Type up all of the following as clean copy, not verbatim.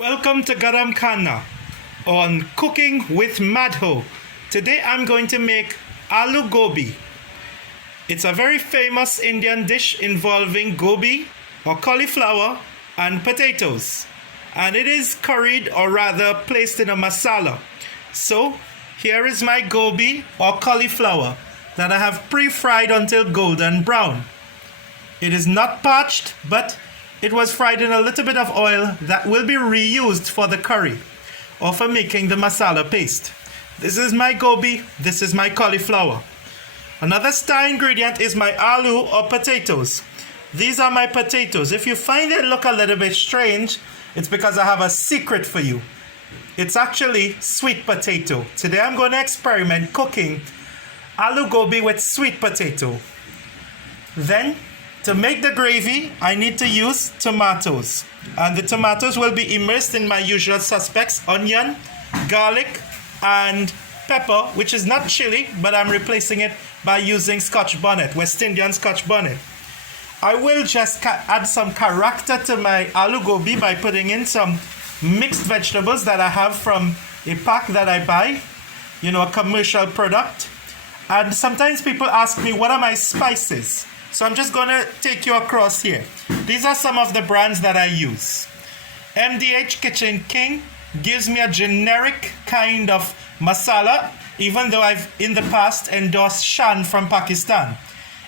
Welcome to Garam Khana on Cooking with Madho. Today I'm going to make Aaloo Gobi. It's a very famous Indian dish involving gobi or cauliflower and potatoes. And it is curried, or rather placed in a masala. So here is my gobi or cauliflower that I have pre-fried until golden brown. It is not parched, but it was fried in a little bit of oil that will be reused for the curry or for making the masala paste. This is my gobi, this is my cauliflower. Another star ingredient is my aloo or potatoes. These are my potatoes. If you find it look a little bit strange, it's because I have a secret for you. It's actually sweet potato. Today I'm going to experiment cooking aloo gobi with sweet potato. Then, to make the gravy, I need to use tomatoes. And the tomatoes will be immersed in my usual suspects: onion, garlic, and pepper, which is not chili, but I'm replacing it by using scotch bonnet, West Indian scotch bonnet. I will just add some character to my aloo gobi by putting in some mixed vegetables that I have from a pack that I buy, a commercial product. And sometimes people ask me, what are my spices? So I'm just going to take you across here. These are some of the brands that I use. MDH Kitchen King gives me a generic kind of masala, even though I've in the past endorsed Shan from Pakistan.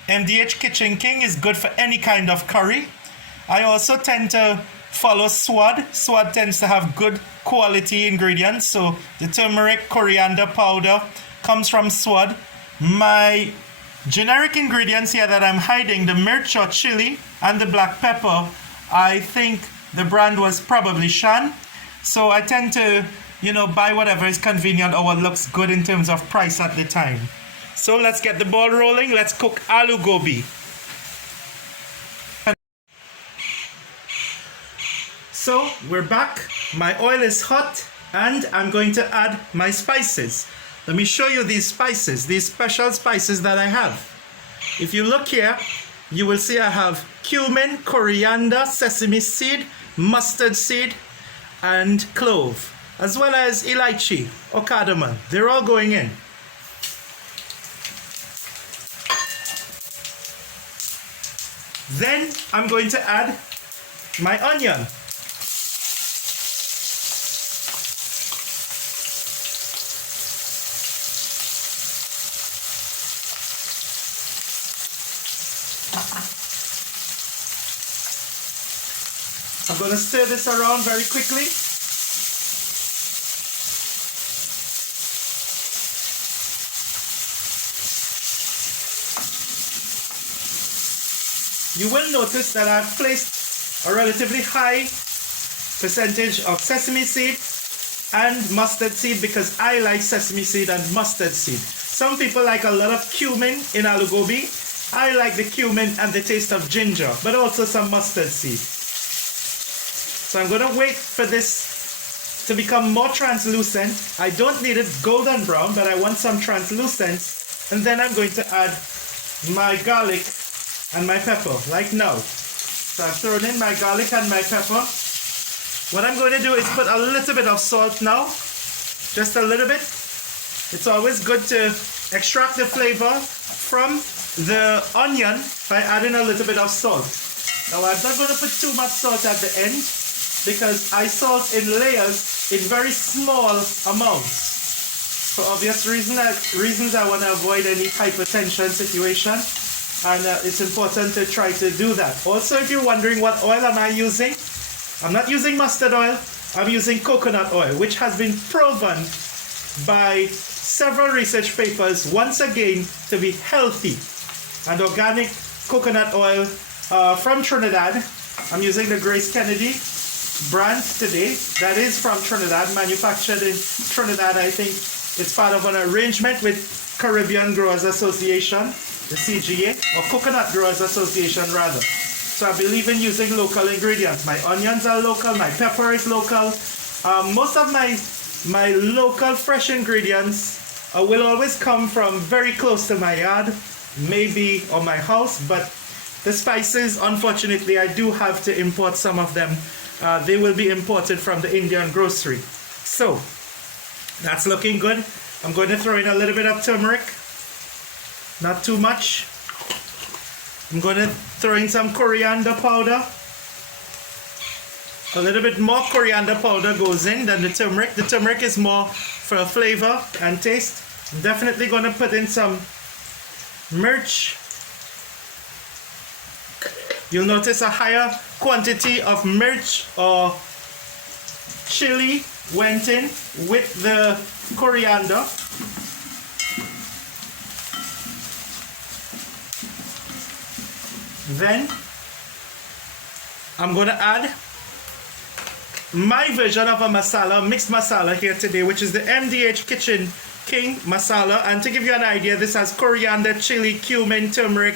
MDH Kitchen King is good for any kind of curry. I also tend to follow Swad. Swad tends to have good quality ingredients. So the turmeric, coriander powder comes from Swad. My generic ingredients here that I'm hiding, the mirch or chili and the black pepper, I think the brand was probably Shan. So I tend to, buy whatever is convenient or what looks good in terms of price at the time. So let's get the ball rolling. Let's cook aloo gobi. So we're back. My oil is hot and I'm going to add my spices. Let me show you these spices, these special spices that I have. If you look here, you will see I have cumin, coriander, sesame seed, mustard seed, and clove, as well as elaichi or cardamom. They're all going in. Then I'm going to add my onion. I'm going to stir this around very quickly. You will notice that I've placed a relatively high percentage of sesame seed and mustard seed because I like sesame seed and mustard seed. Some people like a lot of cumin in aloo gobi. I like the cumin and the taste of ginger, but also some mustard seed. So I'm going to wait for this to become more translucent. I don't need it golden brown, but I want some translucence. And then I'm going to add my garlic and my pepper, like now. So I've thrown in my garlic and my pepper. What I'm going to do is put a little bit of salt now. Just a little bit. It's always good to extract the flavor from the onion by adding a little bit of salt. Now I'm not going to put too much salt at the end, because I salt in layers in very small amounts. For obvious reasons, I want to avoid any hypertension situation, and it's important to try to do that. Also, if you're wondering what oil am I using, I'm not using mustard oil, I'm using coconut oil, which has been proven by several research papers, once again, to be healthy. And organic coconut oil from Trinidad. I'm using the Grace Kennedy brand today. That is from Trinidad, manufactured in Trinidad. I think it's part of an arrangement with Caribbean Growers Association, the CGA, or Coconut Growers Association rather. So I believe in using local ingredients. My onions are local, my pepper is local. Most of my local fresh ingredients will always come from very close to my yard, maybe, or my house, but the spices, unfortunately, I do have to import some of them they will be imported from the Indian grocery. So that's looking good. I'm going to throw in a little bit of turmeric, not too much. I'm going to throw in some coriander powder. A little bit more coriander powder goes in than the turmeric. The turmeric is more for flavor and taste. I'm definitely going to put in some minced. You'll notice a higher quantity of minced or chili went in with the coriander. Then I'm going to add my version of a masala, mixed masala here today, which is the MDH Kitchen King masala. And to give you an idea, this has coriander, chili, cumin, turmeric,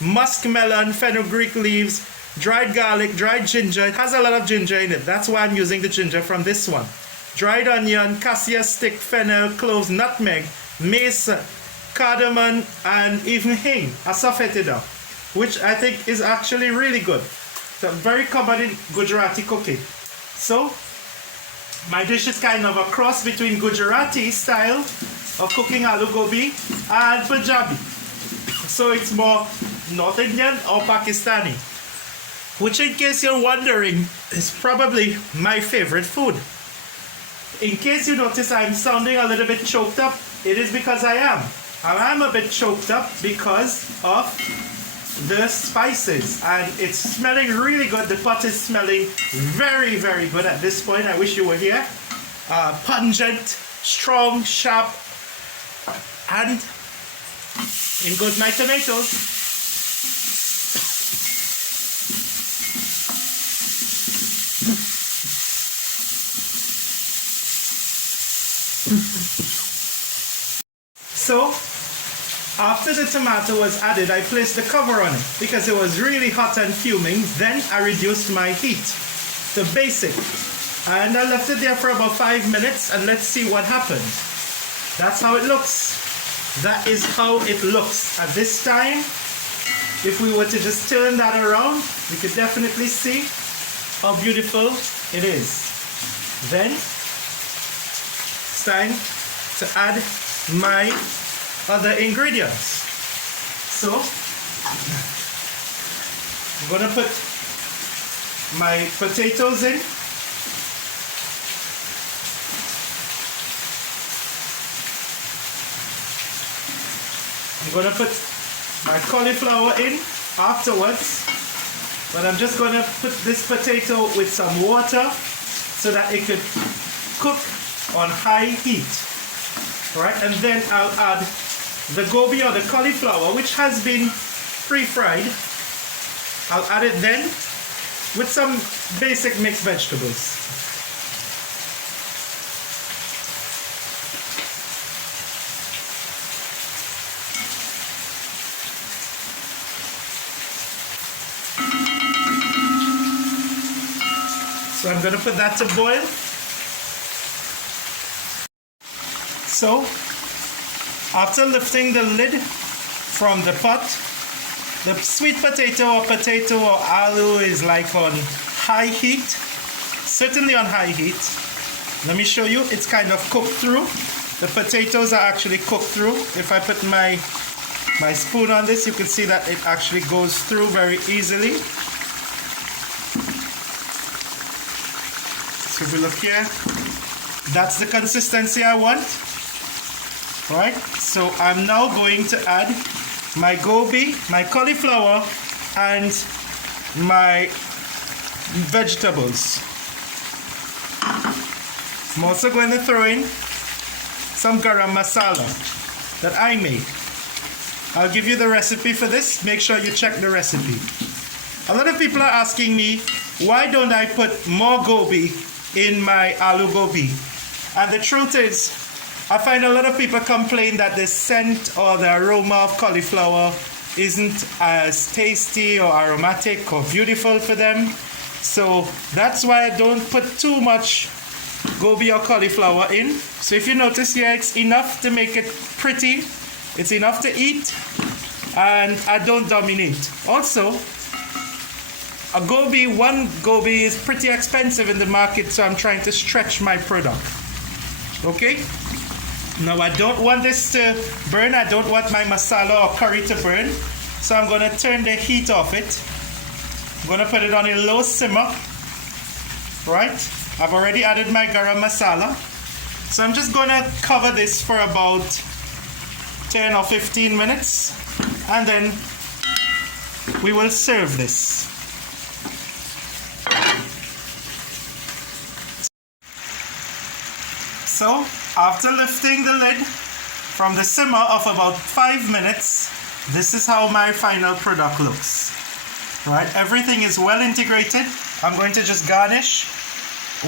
muskmelon, fenugreek leaves, dried garlic, dried ginger. It has a lot of ginger in it. That's why I'm using the ginger from this one. Dried onion, cassia stick, fennel, cloves, nutmeg, mace, cardamom, and even hing, asafoetida, which I think is actually really good. So very common in Gujarati cooking. So my dish is kind of a cross between Gujarati style of cooking aloo gobi and Punjabi. So it's more North Indian or Pakistani, which, in case you're wondering, is probably my favorite food. In case you notice I'm sounding a little bit choked up, it is because I am. I'm a bit choked up because of the spices, and it's smelling really good. The pot is smelling very, very good at this point. I wish you were here. Pungent, strong, sharp, and in goes my tomatoes. So after the tomato was added, I placed the cover on it because it was really hot and fuming. Then I reduced my heat to basic, and I left it there for about 5 minutes, and let's see what happened. That's how it looks. That is how it looks at this time. If we were to just turn that around, we could definitely see how beautiful it is. Then it's time to add my other ingredients. So I'm gonna put my potatoes in. I'm gonna put my cauliflower in afterwards, but I'm just gonna put this potato with some water so that it could cook on high heat. Right, and then I'll add the gobi or the cauliflower, which has been pre-fried. I'll add it then with some basic mixed vegetables. So I'm going to put that to boil. So after lifting the lid from the pot, the sweet potato or aloo is like on high heat, certainly on high heat. Let me show you, it's kind of cooked through. The potatoes are actually cooked through. If I put my spoon on this, you can see that it actually goes through very easily. So if we look here, that's the consistency I want. Right, so I'm now going to add my gobi, my cauliflower, and my vegetables. I'm also going to throw in some garam masala that I made. I'll give you the recipe for this. Make sure you check the recipe. A lot of people are asking me, why don't I put more gobi in my aloo gobi? And the truth is, I find a lot of people complain that the scent or the aroma of cauliflower isn't as tasty or aromatic or beautiful for them. So that's why I don't put too much gobi or cauliflower in. So if you notice here, it's enough to make it pretty. It's enough to eat, and I don't dominate. Also, one gobi is pretty expensive in the market, so I'm trying to stretch my product. Okay? Now I don't want this to burn. I don't want my masala or curry to burn. So I'm going to turn the heat off it. I'm going to put it on a low simmer. Right? I've already added my garam masala. So I'm just going to cover this for about 10 or 15 minutes. And then we will serve this. So, after lifting the lid from the simmer of about 5 minutes, this is how my final product looks. Right, everything is well integrated. I'm going to just garnish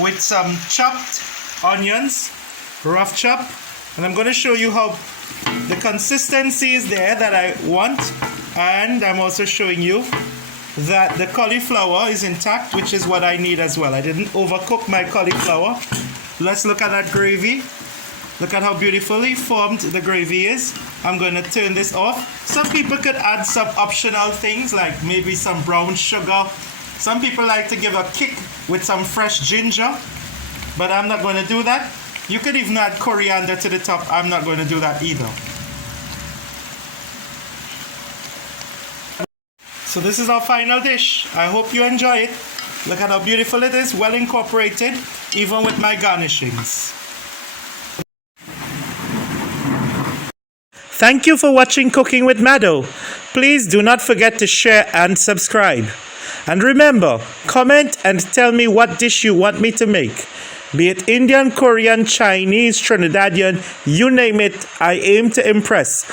with some chopped onions, rough chop, and I'm going to show you how the consistency is there that I want, and I'm also showing you that the cauliflower is intact, which is what I need as well. I didn't overcook my cauliflower. Let's look at that gravy. Look at how beautifully formed the gravy is. I'm going to turn this off. Some people could add some optional things like maybe some brown sugar. Some people like to give a kick with some fresh ginger, but I'm not going to do that. You could even add coriander to the top. I'm not going to do that either. So this is our final dish. I hope you enjoy it. Look at how beautiful it is, well incorporated, even with my garnishings. Thank you for watching Cooking with Maddo. Please do not forget to share and subscribe. And remember, comment and tell me what dish you want me to make. Be it Indian, Korean, Chinese, Trinidadian, you name it, I aim to impress.